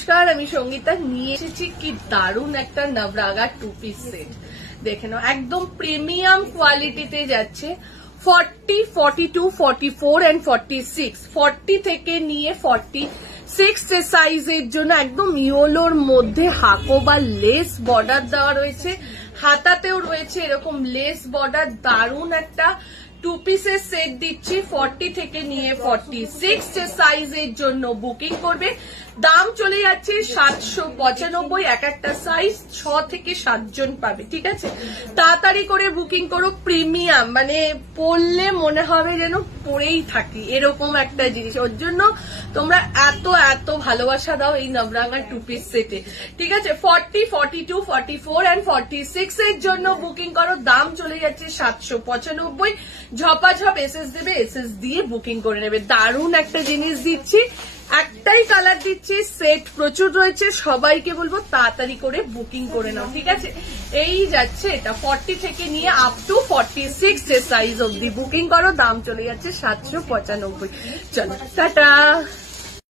নমস্কার, আমি সঙ্গীতা নিয়ে এসেছি কি দারুণ একটা নবরাগা 2 পিস সেট। দেখে নাও, একদম প্রিমিয়াম কোয়ালিটিতে যাচ্ছে। 40, 42, 44 and 46, 40 থেকে নিয়ে 46 সাইজের জন্য একদম ইয়োলোর মধ্যে হাকো বা লেস বর্ডার দেওয়া রয়েছে। হাতাতেও রয়েছে এরকম লেস বর্ডার। দারুণ একটা 2 পিসের সেট দিচ্ছি। 40 থেকে নিয়ে 46 সাইজের জন্য বুকিং করবে। দাম চলে যাচ্ছে 795। এক একটা সাইজ 6 থেকে 7 জন পাবে, ঠিক আছে? তাড়াতাড়ি করে বুকিং করো। প্রিমিয়াম মানে পরলে মনে হবে যেন পরেই থাকি, এরকম একটা জিনিস। ওর জন্য তোমরা এত এত ভালোবাসা দাও এই নবরাগা 2 পিস সেটে, ঠিক আছে? 40, 42, 44 and 46 এর জন্য বুকিং করো। দাম চলে যাচ্ছে 795। ঝপাঝপ এসএস দেবে, এসএস দিয়ে বুকিং করে নেবে। দারুণ একটা জিনিস দিচ্ছি, একটাই কালার দিচ্ছি, সেট প্রচুর রয়েছে। সবাইকে বলবো তাড়াতাড়ি করে বুকিং করে নাও, ঠিক আছে? এই যাচ্ছে এটা 40 থেকে নিয়ে আপ টু 46 সাইজ অব্দি বুকিং করো। দাম চলে যাচ্ছে 795। চলো টাটা।